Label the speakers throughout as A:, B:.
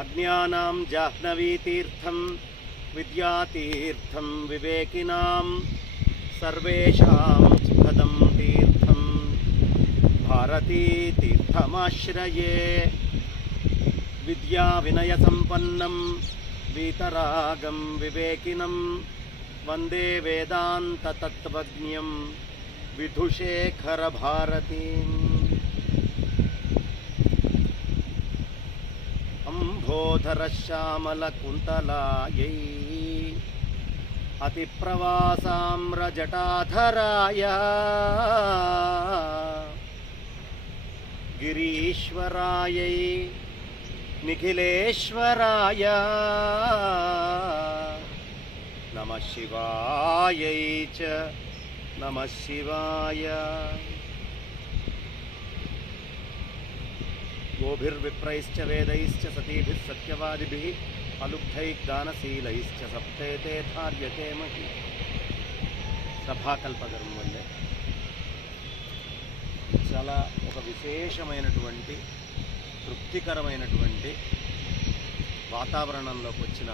A: అజ్ఞానాం జాహ్నవీతీర్థం విద్యాతీర్థం వివేకినాం సర్వేషాం సుఖదం తీర్థం భారతీతీర్థమాశ్రయే. విద్యా వినయ సంపన్నం వీతరాగం వివేకినం వందే వేదాంత తత్వజ్ఞం విధుశేఖర భారతీం గోధర శ్యామల కుంతలాయై అతి ప్రవాసామ్రజటాధరాయ గిరీశ్వరాయై నిఖిలేశ్వరాయ నమ శివాయై చ నమ శివాయ. గోభిర్విప్రైశ్చ వేదైశ్చ సతీభిः సత్యవాదిభి అలుబ్ధైः దానశీలైశ్చ సప్తేతే ధార్యతే మహి సభాకల్పగరం వల్లే చాలా ఒక విశేషమైనటువంటి తృప్తికరమైనటువంటి వాతావరణంలోకి వచ్చిన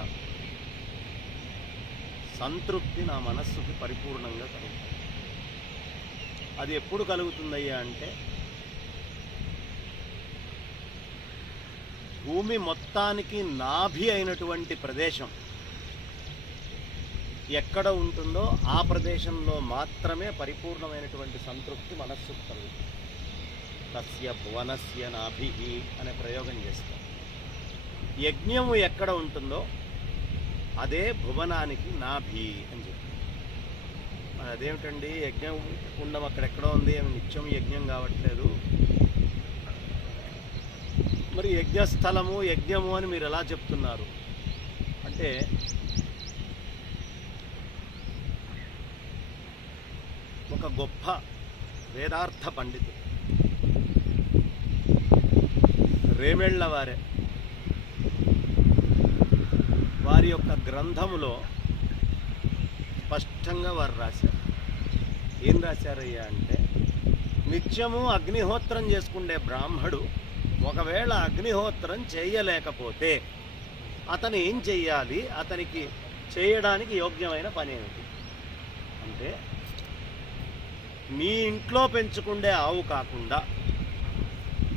A: సంతృప్తి నా మనస్సుకి పరిపూర్ణంగా కలుగుతుంది. అది ఎప్పుడు కలుగుతుందయ్యా అంటే భూమి మొత్తానికి నాభి అయినటువంటి ప్రదేశం. ఎక్కడ ఉంటుందో ఆ ప్రదేశంలో మాత్రమే పరిపూర్ణమైనటువంటి సంతృప్తి మనస్సుకు కలుగుతుంది. తస్య భువనస్య నాభి అనే ప్రయోగం చేస్తాం. యజ్ఞము ఎక్కడ ఉంటుందో అదే భువనానికి నాభి అని చెప్పి అదేమిటండి యజ్ఞం కుండం అక్కడెక్కడ ఉంది నిత్యం యజ్ఞం కావట్లేదు. మరి యజ్ఞస్థలము యజ్ఞము అని మీరు ఎలా చెప్తున్నారు? అంటే ఒక గొప్ప వేదార్థ పండితుడు. రేమెళ్ళ వారే. వారి యొక్క గ్రంథములో స్పష్టంగా వారు రాశారు. ఏం రాశారయ్యా అంటే నిత్యము అగ్నిహోత్రం చేసుకుండే బ్రాహ్మడు ఒకవేళ అగ్నిహోత్రం చేయలేకపోతే అతను ఏం చెయ్యాలి? అతనికి చేయడానికి యోగ్యమైన పని ఏమిటి? అంటే నీ ఇంట్లో పెంచుకుండే ఆవు కాకుండా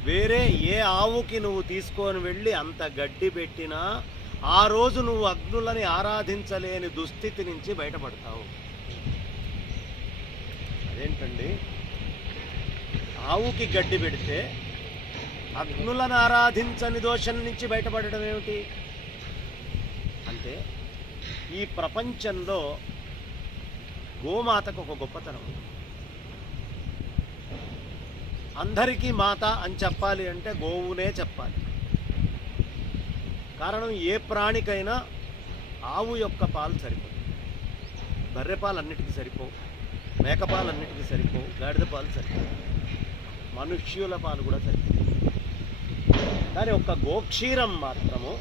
A: వేరే ఏ ఆవుకి నువ్వు తీసుకొని వెళ్ళి అంత గడ్డి పెట్టినా ఆ రోజు నువ్వు అగ్నులని ఆరాధించలేని దుస్థితి నుంచి బయటపడతావు. అదేంటండి? ఆవుకి గడ్డి పెడితే అగ్నులను ఆరాధించని దోషం నుంచి బయటపడడం ఏమిటి? అంటే ఈ ప్రపంచంలో గోమాతకు ఒక గొప్పతనం అందరికీ మాత అని చెప్పాలి అంటే గోవునే చెప్పాలి. కారణం ఏ ప్రాణికైనా ఆవు యొక్క పాలు సరిపోవు బర్రె పాలు అన్నిటికీ సరిపోవు. మేకపాలు అన్నిటికీ సరిపోవు. గాడిద పాలు సరిపోవు. మనుష్యుల పాలు కూడా సరిపోవు. కానీ ఒక్క గోక్షీరం మాత్రము.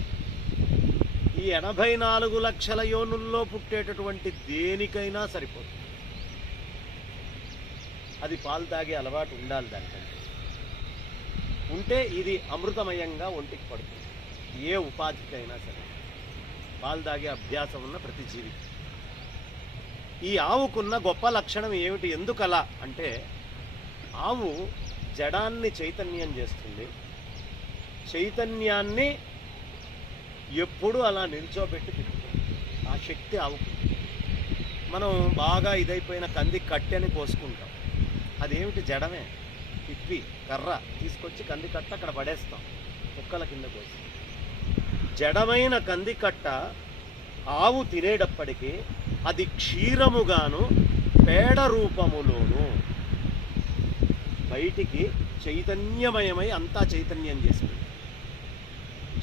A: ఈ ఎనభై నాలుగు లక్షల యోనుల్లో పుట్టేటటువంటి దేనికైనా సరిపోతుంది అది పాలు తాగే అలవాటు ఉండాలి దానికంటే. ఉంటే ఇది అమృతమయంగా ఒంటికి పడుతుంది. ఏ ఉపాధికైనా సరే. పాలు తాగే అభ్యాసం ఉన్న ప్రతి జీవి. ఈ ఆవుకున్న గొప్ప లక్షణం ఏమిటి? ఎందుకలా? అంటే ఆవు జడాన్ని చైతన్యం చేస్తుంది. చైతన్యాన్ని ఎప్పుడు అలా నిల్చోబెట్టి తిప్పుతుంది ఆ శక్తి ఆవుకు మనం బాగా ఇదైపోయిన కంది కట్టెని కోసుకుంటాం అదేమిటి జడమే? తిప్పి కర్ర తీసుకొచ్చి కంది కట్ట అక్కడ పడేస్తాం. కుక్కల కింద కోసి జడమైన కంది కట్ట ఆవు తినేటప్పటికీ అది క్షీరముగాను పేడ రూపములోను బయటికి చైతన్యమయమై అంతా చైతన్యం చేసింది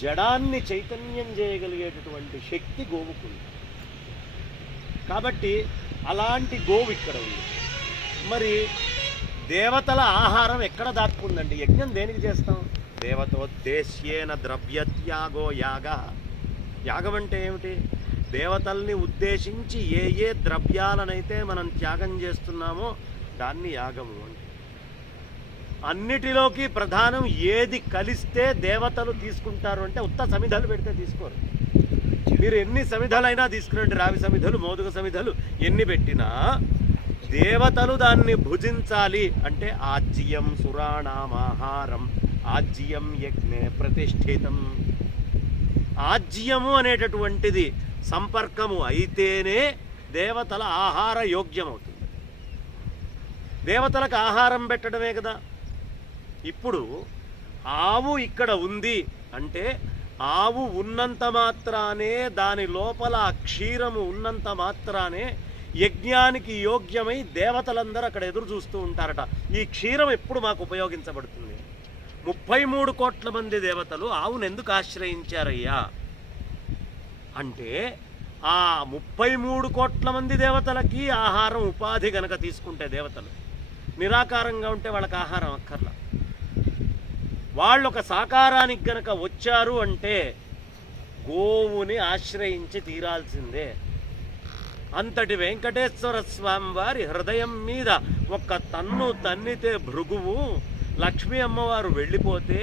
A: జడాన్ని చైతన్యం చేయగలిగేటటువంటి శక్తి గోవుకుంది కాబట్టి అలాంటి గోవు ఇక్కడ ఉంది. మరి దేవతల ఆహారం ఎక్కడ దాక్కుందండి? యజ్ఞం దేనికి చేస్తాం? దేవతోద్దేశ్యేన ద్రవ్యత్యాగో యాగ. యాగం అంటే ఏమిటి? దేవతల్ని ఉద్దేశించి ఏ ఏ ద్రవ్యాలనైతే మనం త్యాగం చేస్తున్నామో దాన్ని యాగము అంటే అన్నిటిలోకి ప్రధానం ఏది కలిస్తే దేవతలు తీసుకుంటారు అంటే ఉత్త సమిధలు పెడితే తీసుకోరు. మీరు ఎన్ని సమిధలైనా తీసుకురండి రావి సమిధలు మోదుగ సమిధలు ఎన్ని పెట్టినా దేవతలు దాన్ని భుజించాలి అంటే ఆజ్యం సురాణామాహారం ఆజ్యం యజ్ఞే ప్రతిష్ఠితం. ఆజ్యము అనేటటువంటిది సంపర్కము అయితేనే దేవతల ఆహార యోగ్యమవుతుంది. దేవతలకు ఆహారం పెట్టడమే కదా. ఇప్పుడు ఆవు ఇక్కడ ఉంది అంటే ఆవు ఉన్నంత మాత్రానే దాని లోపల ఆ క్షీరము ఉన్నంత మాత్రానే యజ్ఞానికి యోగ్యమై దేవతలందరూ అక్కడ ఎదురు చూస్తూ ఉంటారట. ఈ క్షీరం ఎప్పుడు మాకు ఉపయోగించబడుతుంది? ముప్పై మూడు కోట్ల మంది దేవతలు ఆవును ఎందుకు ఆశ్రయించారయ్యా? అంటే ఆ ముప్పై మూడు కోట్ల మంది దేవతలకి ఆహారం ఉపాధి గనక తీసుకుంటే దేవతలు నిరాకారంగా ఉంటే వాళ్ళకి ఆహారం అక్కర్లా. వాళ్ళు ఒక సాకారానికి గనక వచ్చారు అంటే గోవుని ఆశ్రయించి తీరాల్సిందే. అంతటి వెంకటేశ్వర స్వామి వారి హృదయం మీద ఒక్క తన్ను తన్నితే భృగువు లక్ష్మీ అమ్మవారు వెళ్ళిపోతే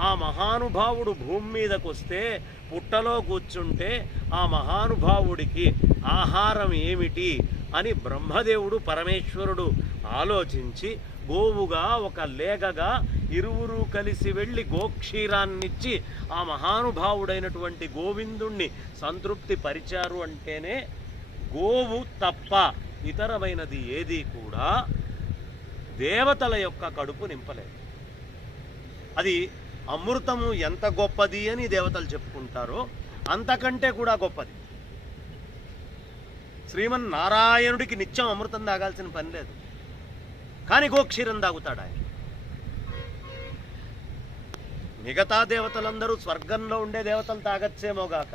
A: ఆ మహానుభావుడు భూమి మీదకు వస్తే పుట్టలో కూర్చుంటే ఆ మహానుభావుడికి ఆహారం ఏమిటి అని బ్రహ్మదేవుడు పరమేశ్వరుడు ఆలోచించి గోవుగా ఒక లేగగా ఇరువురు కలిసి వెళ్ళి గోక్షీరాన్నిచ్చి ఆ మహానుభావుడైనటువంటి గోవిందుణ్ణి సంతృప్తి పరిచారు అంటేనే గోవు తప్ప ఇతరమైనది ఏది కూడా దేవతల యొక్క కడుపు నింపలేదు. అది అమృతము ఎంత గొప్పది అని దేవతలు చెప్పుకుంటారో అంతకంటే కూడా గొప్పది. శ్రీమన్నారాయణుడికి నిత్యం అమృతం తాగాల్సిన పని లేదు. కానీ గోక్షీరం తాగుతాడు ఆయన? మిగతా దేవతలందరూ స్వర్గంలో ఉండే దేవతలు తాగచ్చేమోగాక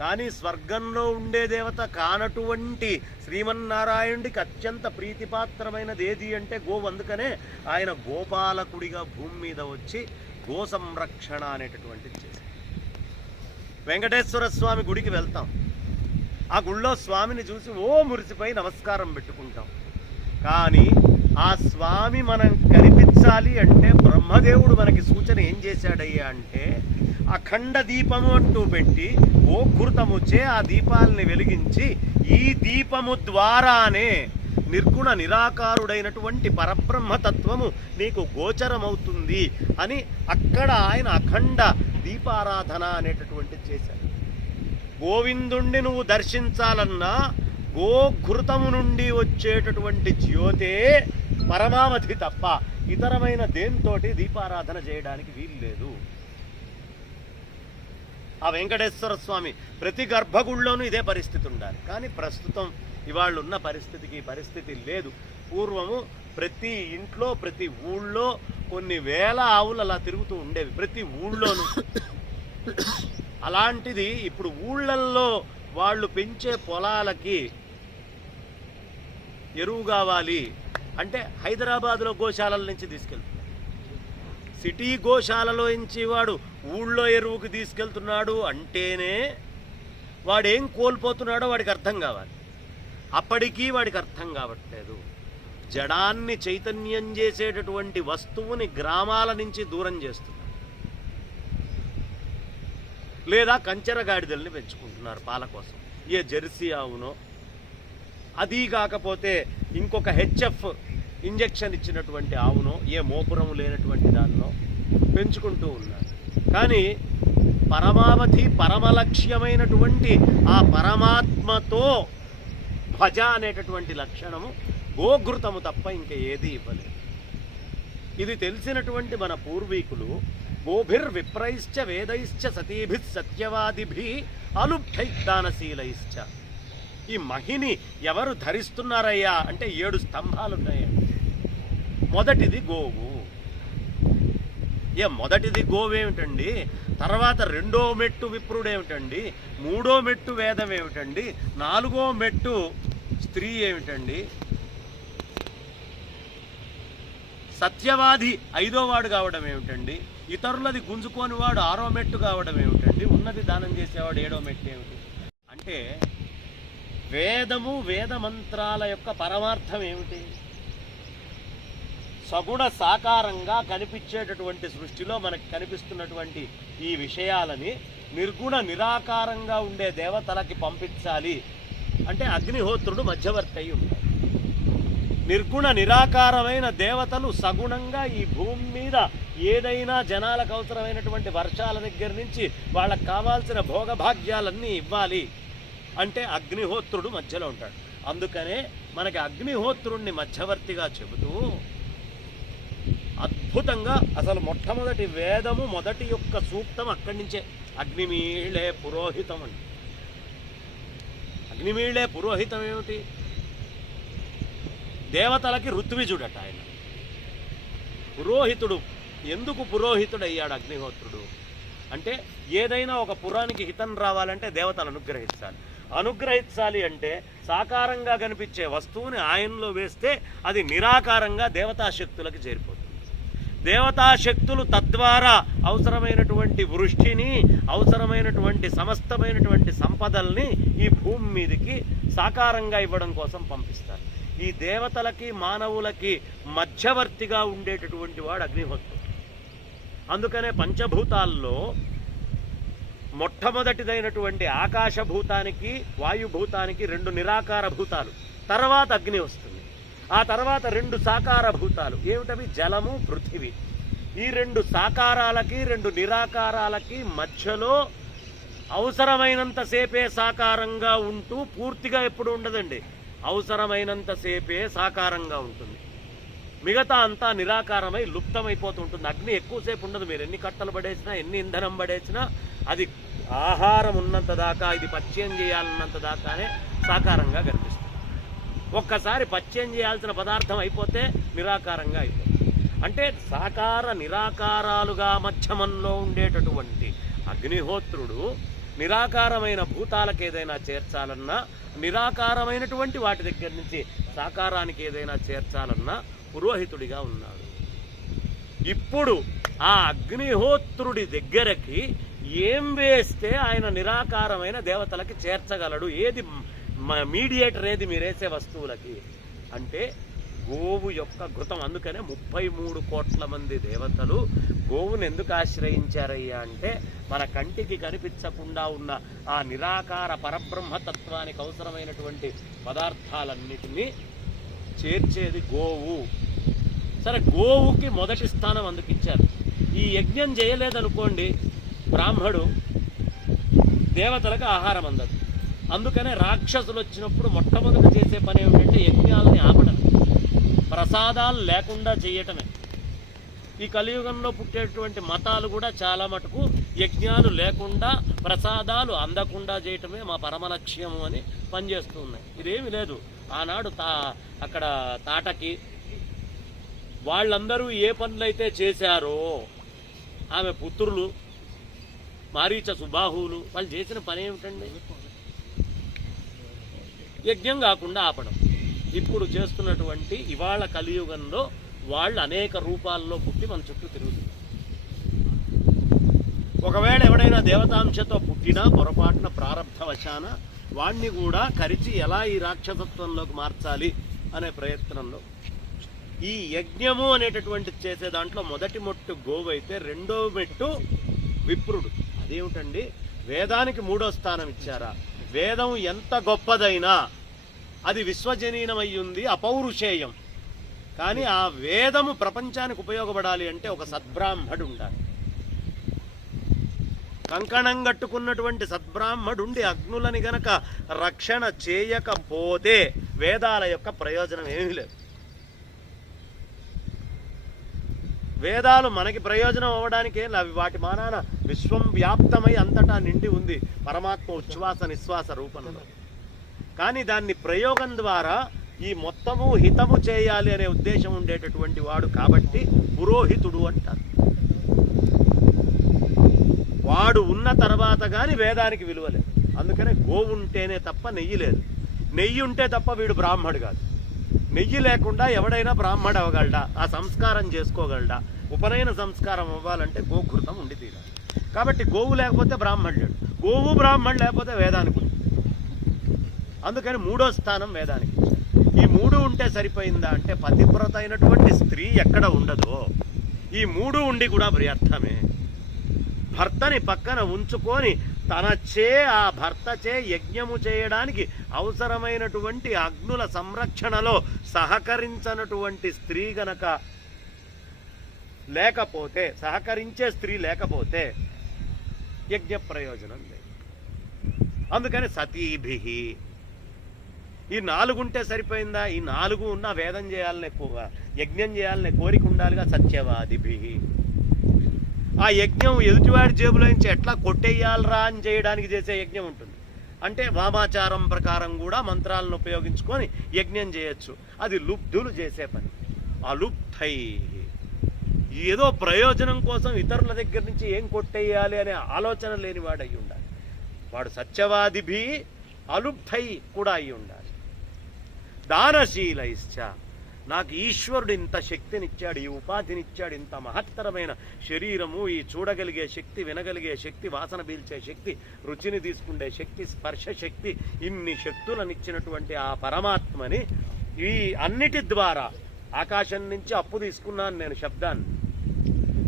A: కానీ స్వర్గంలో ఉండే దేవత కానటువంటి శ్రీమన్నారాయణుడికి అత్యంత ప్రీతిపాత్రమైనది ఏది అంటే గోవు అందుకనే ఆయన గోపాలకుడిగా భూమి మీద వచ్చి గో సంరక్షణ అనేటటువంటిది చేశారు వెంకటేశ్వర స్వామి గుడికి వెళ్తాం. ఆ గుళ్ళో స్వామిని చూసి ఓ మురిసిపోయి నమస్కారం పెట్టుకుంటాం. కానీ ఆ స్వామి మనం కనిపించాలి అంటే బ్రహ్మదేవుడు మనకి సూచన ఏం చేశాడయ్యా అంటే అఖండ దీపము అంటూ పెట్టి ఓకృతముచే ఆ దీపాలని వెలిగించి ఈ దీపము ద్వారానే నిర్గుణ నిరాకారుడైనటువంటి పరబ్రహ్మతత్వము నీకు గోచరమవుతుంది అని అక్కడ ఆయన అఖండ దీపారాధన అనేటటువంటిది చేశాడు. గోవిందుణ్ణి నువ్వు దర్శించాలన్నా గోఘృతము నుండి వచ్చేటటువంటి జ్యోతే పరమావధి తప్ప ఇతరమైన దేంతోటి దీపారాధన చేయడానికి వీలు లేదు ఆ వెంకటేశ్వర స్వామి ప్రతి గర్భగుళ్ళోనూ ఇదే పరిస్థితి ఉండాలి. కానీ ప్రస్తుతం ఇవాళ ఉన్న పరిస్థితికి పరిస్థితి లేదు. పూర్వము ప్రతి ఇంట్లో ప్రతి ఊళ్ళో కొన్ని వేల ఆవులు అలా తిరుగుతూ ఉండేవి. ప్రతి ఊళ్ళోనూ. అలాంటిది ఇప్పుడు ఊళ్ళల్లో వాళ్ళు పెంచే పొలాలకి ఎరువు కావాలి. అంటే హైదరాబాద్లో గోశాలల నుంచి తీసుకెళ్తుంది సిటీ గోశాలలో నుంచి వాడు ఊళ్ళో ఎరువుకి తీసుకెళ్తున్నాడు అంటేనే వాడేం కోల్పోతున్నాడో వాడికి అర్థం కావాలి. అప్పటికీ వాడికి అర్థం కావట్లేదు. జడాన్ని చైతన్యం చేసేటటువంటి వస్తువుని గ్రామాల నుంచి దూరం చేస్తున్నారు లేదా కంచెర గాడిదల్ని పెంచుకుంటున్నారు పాల కోసం. ఏ జెర్సీ ఆవునో అది కాకపోతే ఇంకొక హెచ్ఎఫ్ ఇంజెక్షన్ ఇచ్చినటువంటి ఆవును ఏ మోపురము లేనటువంటి దానిలో పెంచుకుంటూ ఉన్నారు. కానీ పరమావధి పరమలక్ష్యమైనటువంటి ఆ పరమాత్మతో భజ అనేటటువంటి లక్షణము గోఘృతము తప్ప ఇంకా ఏది ఇవ్వలేదు. ఇది తెలిసినటువంటి మన పూర్వీకులు గోభిర్ విప్రైశ్చ వేదైశ్చ సతీభి సత్యవాదిభి అలుబ్ధైదానశీలైశ్చ ఈ మహిని ఎవరు ధరిస్తున్నారయ్యా? అంటే ఏడు స్తంభాలు ఉన్నాయండి మొదటిది గోవు. ఏ మొదటిది గోవేమిటండి తర్వాత రెండో మెట్టు విప్రుడేమిటండి? మూడో మెట్టు వేదం ఏమిటండి? నాలుగో మెట్టు స్త్రీ ఏమిటండి? సత్యవాది ఐదో వాడు కావడం ఏమిటండి? ఇతరులది గుంజుకోని వాడు ఆరో మెట్టు కావడం ఏమిటండి? ఉన్నది దానం చేసేవాడు ఏడో మెట్టు ఏమిటి? అంటే వేదము వేద మంత్రాల యొక్క పరమార్థం ఏమిటి? సగుణ సాకారంగా కనిపించేటటువంటి సృష్టిలో మనకు కనిపిస్తున్నటువంటి ఈ విషయాలని నిర్గుణ నిరాకారంగా ఉండే దేవతలకి పంపించాలి. అంటే అగ్నిహోత్రుడు మధ్యవర్తి అయి ఉంటాడు. నిర్గుణ నిరాకారమైన దేవతలు సగుణంగా ఈ భూమి మీద ఏదైనా జనాలకు అవసరమైనటువంటి వర్షాల దగ్గర నుంచి వాళ్ళకి కావాల్సిన భోగభాగ్యాలన్నీ ఇవ్వాలి. అంటే అగ్నిహోత్రుడు మధ్యలో ఉంటాడు. అందుకనే మనకి అగ్నిహోత్రుణ్ణి మధ్యవర్తిగా చెబుతూ అద్భుతంగా అసలు మొట్టమొదటి వేదము మొదటి యొక్క సూక్తం అక్కడి నుంచే అగ్నిమీళే పురోహితం అండి అగ్నిమీళే పురోహితం ఏమిటి? దేవతలకి ఋత్విజుడట ఆయన. పురోహితుడు ఎందుకు పురోహితుడు అయ్యాడు అగ్నిహోత్రుడు? అంటే ఏదైనా ఒక పురానికి హితం రావాలంటే దేవతలు అనుగ్రహిస్తారు అనుగ్రహించాలి అంటే సాకారంగా కనిపించే వస్తువుని ఆయనలో వేస్తే అది నిరాకారంగా దేవతాశక్తులకు చేరిపోతుంది. దేవతాశక్తులు తద్వారా అవసరమైనటువంటి వృష్టిని అవసరమైనటువంటి సమస్తమైనటువంటి సంపదల్ని ఈ భూమి మీదకి సాకారంగా ఇవ్వడం కోసం పంపిస్తారు. ఈ దేవతలకి మానవులకి మధ్యవర్తిగా ఉండేటటువంటి వాడు అగ్నిహోత్రుడు అందుకనే పంచభూతాల్లో మొట్టమొదటిదైనటువంటి ఆకాశభూతానికి వాయుభూతానికి రెండు నిరాకార భూతాలు. తర్వాత అగ్ని వస్తుంది. ఆ తర్వాత రెండు సాకార భూతాలు. ఏమిటవి? జలము పృథివీ. ఈ రెండు సాకారాలకి రెండు నిరాకారాలకి మధ్యలో అవసరమైనంతసేపే సాకారంగా ఉంటూ పూర్తిగా ఎప్పుడు ఉండదండి. అవసరమైనంతసేపే సాకారంగా ఉంటుంది. మిగతా అంతా నిరాకారమై లుప్తమైపోతుంటుంది. అగ్ని ఎక్కువసేపు ఉండదు మీరు. ఎన్ని కట్టలు పడేసినా ఎన్ని ఇంధనం పడేసినా అది ఆహారం ఉన్నంత దాకా ఇది పచ్చయం చేయాలన్నంత దాకానే సాకారంగా కనిపిస్తుంది. ఒక్కసారి పచ్చయం చేయాల్సిన పదార్థం అయిపోతే నిరాకారంగా అయిపోతుంది. అంటే సాకార నిరాకారాలుగా మధ్యమంలో ఉండేటటువంటి అగ్నిహోత్రుడు నిరాకారమైన భూతాలకు ఏదైనా చేర్చాలన్నా నిరాకారమైనటువంటి వాటి దగ్గర నుంచి సాకారానికి ఏదైనా చేర్చాలన్నా పురోహితుడిగా ఉన్నాడు. ఇప్పుడు ఆ అగ్నిహోత్రుడి దగ్గరకి ఏం వేస్తే ఆయన నిరాకారమైన దేవతలకి చేర్చగలడు? ఏది మీడియేటర్ ఏది మీరేసే వస్తువులకి? అంటే గోవు యొక్క ఘృతం అందుకనే ముప్పై మూడు కోట్ల మంది దేవతలు గోవును ఎందుకు ఆశ్రయించారయ్యా అంటే మన కంటికి కనిపించకుండా ఉన్న ఆ నిరాకార పరబ్రహ్మతత్వానికి అవసరమైనటువంటి పదార్థాలన్నిటినీ చేర్చేది గోవు. సరే గోవుకి మొదటి స్థానం అందుకు ఇచ్చారు ఈ యజ్ఞం చేయలేదనుకోండి బ్రాహ్మడు దేవతలకు ఆహారం అందదు. అందుకనే రాక్షసులు వచ్చినప్పుడు మొట్టమొదట చేసే పని ఏమిటంటే యజ్ఞాలని ఆపడం. ప్రసాదాలు లేకుండా చేయటమే. ఈ కలియుగంలో పుట్టేటువంటి మతాలు కూడా చాలా మటుకు యజ్ఞాలు లేకుండా ప్రసాదాలు అందకుండా చేయటమే మా పరమ లక్ష్యము అని పనిచేస్తున్నాయి ఇదేమి లేదు. ఆనాడు తా అక్కడ తాటకి వాళ్ళందరూ ఏ పనులైతే చేశారో ఆమె పుత్రులు మారీచ సుబాహువులు వాళ్ళు చేసిన పని ఏమిటండి? యజ్ఞం కాకుండా ఆపడం. ఇప్పుడు చేస్తున్నటువంటి ఇవాళ కలియుగంలో వాళ్ళు అనేక రూపాల్లో పుట్టి మన చుట్టూ తిరుగుతుంది ఒకవేళ ఎవడైనా దేవతాంశతో పుట్టినా పొరపాటున ప్రారంభవశాన వాణ్ణి కూడా కరిచి ఎలా ఈ రాక్షసత్వంలోకి మార్చాలి అనే ప్రయత్నంలో. ఈ యజ్ఞము అనేటటువంటి చేసే దాంట్లో మొదటి మొట్టు గోవైతే రెండవ మెట్టు విప్రుడు. అదేమిటండి? వేదానికి మూడో స్థానం ఇచ్చారా? వేదం ఎంత గొప్పదైనా అది విశ్వజనీనమయ్యుంది అపౌరుషేయం. కానీ ఆ వేదము ప్రపంచానికి ఉపయోగపడాలి అంటే ఒక సద్బ్రాహ్మడు ఉండాలి. కంకణం కట్టుకున్నటువంటి సద్బ్రాహ్మడుండి అగ్నులని గనక రక్షణ చేయకపోతే వేదాల యొక్క ప్రయోజనం ఏమీ లేదు. వేదాలు మనకి ప్రయోజనం అవ్వడానికే అవి వాటి మానాన విశ్వం వ్యాప్తమై అంతటా నిండి ఉంది. పరమాత్మ ఉచ్ఛ్వాస నిశ్వాస రూపంలో. కానీ దాన్ని ప్రయోగం ద్వారా ఈ మొత్తము హితము చేయాలి అనే ఉద్దేశం ఉండేటటువంటి వాడు కాబట్టి పురోహితుడు అంటారు. వాడు ఉన్న తర్వాత కానీ వేదానికి విలువలేదు. అందుకనే గోవు ఉంటేనే తప్ప నెయ్యి లేదు. నెయ్యి ఉంటే తప్ప వీడు బ్రాహ్మడు కాదు. నెయ్యి లేకుండా ఎవడైనా బ్రాహ్మడు అవ్వగలడా? ఆ సంస్కారం చేసుకోగలడా? ఉపనయన సంస్కారం అవ్వాలంటే గోకృతం ఉండి తీరాలి. కాబట్టి గోవు లేకపోతే బ్రాహ్మణుడు గోవు బ్రాహ్మణుడు లేకపోతే వేదానికి అందుకని మూడో స్థానం వేదానికి ఈ మూడు ఉంటే సరిపోయిందా అంటే పతివ్రత అయినటువంటి స్త్రీ ఎక్కడ ఉండదో ఈ మూడు ఉండి కూడా వ్యర్థమే భర్తని పక్కన ఉంచుకొని తన చే ఆ భర్త చే యజ్ఞము చేయడానికి అవసరమైనటువంటి అగ్నుల సంరక్షణలో సహకరించనటువంటి స్త్రీ గనక లేకపోతే సహకరించే స్త్రీ లేకపోతే యజ్ఞ ప్రయోజనం లేదు. అందుకని సతీభి ఈ నాలుగు ఉంటే సరిపోయిందా? ఈ నాలుగు ఉన్న వేదం చేయాలనే ఎక్కువగా యజ్ఞం చేయాలనే కోరిక ఉండాలిగా సత్యవాదిభి ఆ యజ్ఞం ఎదుటివాడి జేబులో నుంచి ఎట్లా కొట్టేయాలరా అని చేయడానికి చేసే యజ్ఞం ఉంటుంది. అంటే వామాచారం ప్రకారం కూడా మంత్రాలను ఉపయోగించుకొని యజ్ఞం చేయొచ్చు. అది లుబ్ధులు చేసే పని. అలుప్తై ఏదో ప్రయోజనం కోసం ఇతరుల దగ్గర నుంచి ఏం కొట్టేయాలి అనే ఆలోచన లేనివాడు అయి ఉండాలి. వాడు సత్యవాదిభి అలుప్తై కూడా అయి ఉండాలి. దానశీలైశ్చ. నాకు ఈశ్వరుడు ఇంత శక్తినిచ్చాడు ఈ ఉపాధినిచ్చాడు ఇంత మహత్తరమైన శరీరము ఈ చూడగలిగే శక్తి వినగలిగే శక్తి వాసన పీల్చే శక్తి రుచిని తీసుకుండే శక్తి స్పర్శ శక్తి ఇన్ని శక్తులనిచ్చినటువంటి ఆ పరమాత్మని ఈ అన్నిటి ద్వారా ఆకాశం నుంచి అప్పు తీసుకున్నాను నేను శబ్దాన్ని.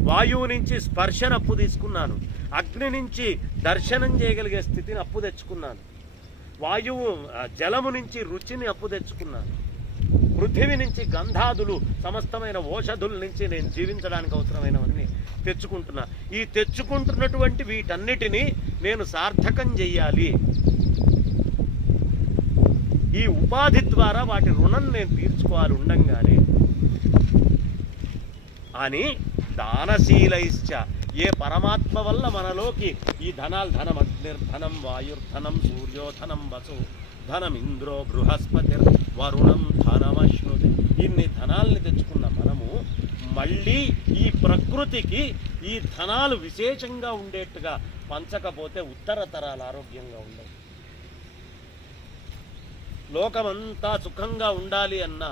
A: వాయువు నుంచి స్పర్శను అప్పు తీసుకున్నాను. అగ్ని నుంచి దర్శనం చేయగలిగే స్థితిని అప్పు తెచ్చుకున్నాను. వాయువు జలము నుంచి రుచిని అప్పు తెచ్చుకున్నాను. పృథివీ నుంచి గంధాదులు సమస్తమైన ఓషధుల నుంచి నేను జీవించడానికి అవసరమైనవన్నీ తెచ్చుకుంటున్నా. ఈ తెచ్చుకుంటున్నటువంటి వీటన్నిటినీ నేను సార్థకం చెయ్యాలి. ఈ ఉపాధి ద్వారా వాటి రుణం నేను తీర్చుకోవాలి ఉండంగానే. అని దానశీలైశ్చ ఏ పరమాత్మ వల్ల మనలోకి ఈ ధనాలు ధనం అగ్నిర్ధనం వాయుర్ధనం సూర్యోధనం వసు. ధనం ఇంద్రో బృహస్పతి వరుణం ధనమశ్నుతి. ఇన్ని ధనాల్ని తెచ్చుకున్న మనము మళ్ళీ ఈ ప్రకృతికి ఈ ధనాలు విశేషంగా ఉండేట్టుగా పంచకపోతే ఉత్తర తరాలు ఆరోగ్యంగా ఉండవు. లోకమంతా సుఖంగా ఉండాలి అన్నా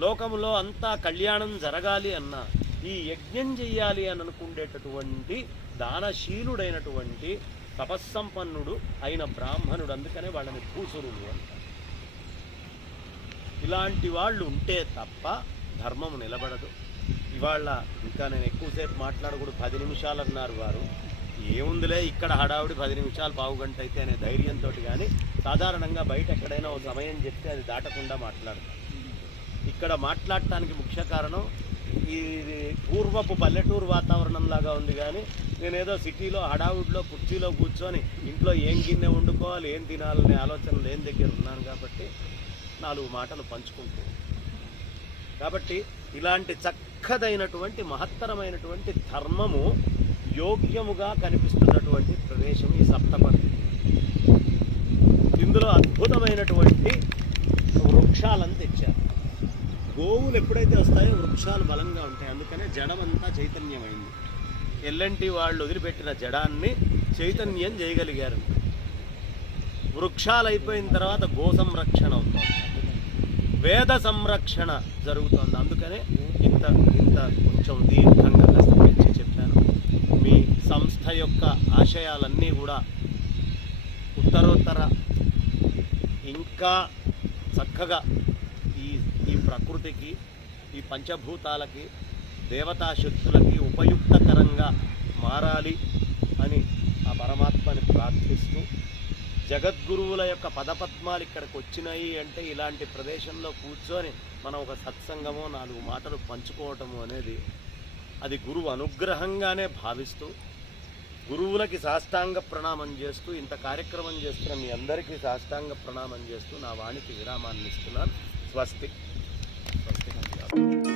A: లోకంలో అంతా కళ్యాణం జరగాలి అన్నా ఈ యజ్ఞం చెయ్యాలి అని అనుకునేటటువంటి దానశీలుడైనటువంటి తపస్సంపన్నుడు అయిన బ్రాహ్మణుడు అందుకనే వాళ్ళని భూసురుడు అంటారు. ఇలాంటి వాళ్ళు ఉంటే తప్ప ధర్మం నిలబడదు. ఇవాళ ఇంకా నేను ఎక్కువసేపు మాట్లాడకూడదు పది నిమిషాలు అన్నారు వారు. ఏముందిలే ఇక్కడ హడావుడి పది నిమిషాలు పావు గంట అయితే అనే ధైర్యంతో కానీ సాధారణంగా బయట ఎక్కడైనా ఒక సమయం చెప్తే అది దాటకుండా మాట్లాడతాను ఇక్కడ మాట్లాడటానికి ముఖ్య కారణం ఇది పూర్వపు పల్లెటూరు వాతావరణం లాగా ఉంది కానీ నేనేదో సిటీలో హడావుడిలో కుర్చీలో కూర్చొని ఇంట్లో ఏం గిన్నె వండుకోవాలి ఏం తినాలనే ఆలోచన లేని దగ్గర ఉన్నాను కాబట్టి నాలుగు మాటలు పంచుకుంటూ. కాబట్టి ఇలాంటి చక్కదైనటువంటి మహత్తరమైనటువంటి ధర్మము యోగ్యముగా కనిపిస్తున్నటువంటి ప్రదేశం ఈ సప్తపది ఇందులో అద్భుతమైనటువంటి వృక్షాలను తెచ్చారు. గోవులు ఎప్పుడైతే వస్తాయో వృక్షాలు బలంగా ఉంటాయి. అందుకనే జడమంతా చైతన్యమైంది. ఎల్లంటి వాళ్ళు వదిలిపెట్టిన జడాన్ని చైతన్యం చేయగలిగారు. వృక్షాలు అయిపోయిన తర్వాత గో సంరక్షణ అవుతుంది. వేద సంరక్షణ జరుగుతుంది. అందుకనే ఇంత ఇంత కొంచెం దీర్ఘంగా కాస్త చెప్పాను. మీ సంస్థ యొక్క ఆశయాలన్నీ కూడా ఉత్తరోత్తర ఇంకా చక్కగా ఈ ప్రకృతికి ఈ పంచభూతాలకి దేవతాశక్తులకి ఉపయుక్తకరంగా మారాలి అని ఆ పరమాత్మని ప్రార్థిస్తూ జగద్గురువుల యొక్క పదపద్మాలు ఇక్కడికి వచ్చినాయి అంటే ఇలాంటి ప్రదేశంలో కూర్చొని మనం ఒక సత్సంగమో నాలుగు మాటలు పంచుకోవటము అనేది అది గురువు అనుగ్రహంగానే భావిస్తూ గురువులకి సాష్టాంగ ప్రణామం చేస్తూ ఇంత కార్యక్రమం చేస్తున్న మీ అందరికీ సాష్టాంగ ప్రణామం చేస్తూ నా వాణికి విరామాన్ని ఇస్తున్నాను స్వస్తి. స్వస్తి